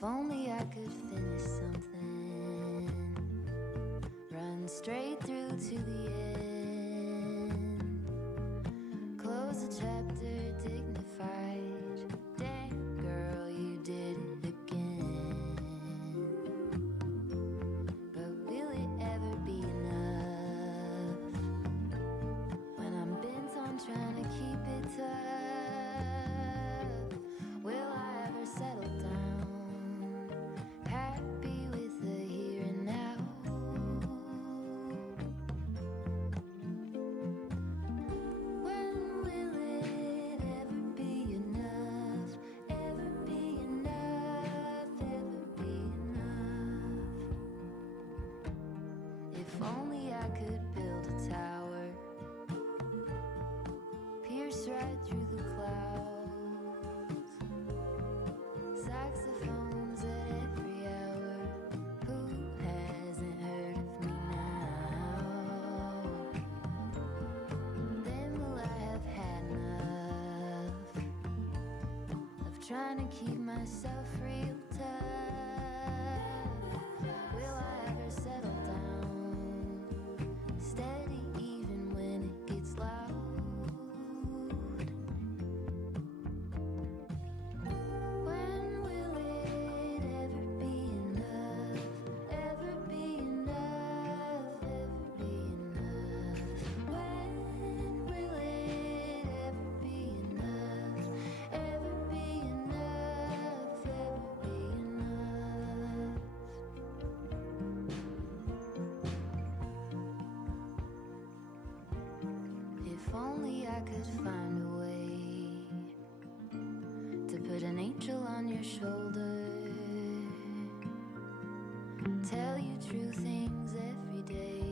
If only I could finish something, run straight through to the end, close a chapter dignified. Damn, girl, you did it again. But will it ever be enough when I'm bent on trying to keep it tough? Will I ever settle down, happy with the here and now? When will it ever be enough? Ever be enough? Ever be enough? If only I could build a tower, pierce right through the clouds, saxophones at every hour. Who hasn't heard of me now? Then will I have had enough of trying to keep myself real tough? Will I ever settle down, steady even when it gets loud? When will it ever be enough? Ever be enough? Ever be enough? When will it ever be enough? Ever be enough? Ever be enough? If only I could find a way to put an angel on your shoulder, tell you true things every day.